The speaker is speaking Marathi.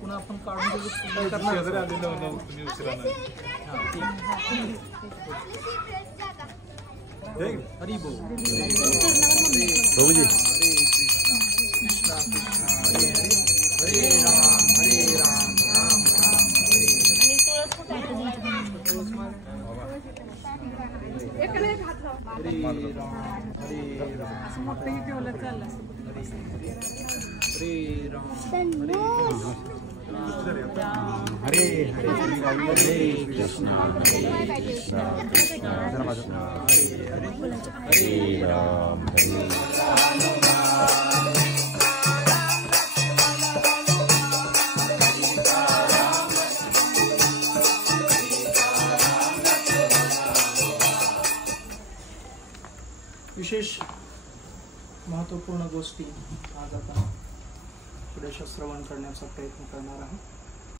पुन्हा आपण काढून तुम्ही उशिरा हरी बोल प्रभुजी कृष्णा कृष्णा हरे हरे हरे राम राम राम हरे हरे हरे हरे कृष्णा कृष्णा कृष्णा हरे हरे हरे राम हरे विशेष महत्त्वपूर्ण गोष्टी आज आपण पुढे श्रवण करण्याचा प्रयत्न करणार आहोत।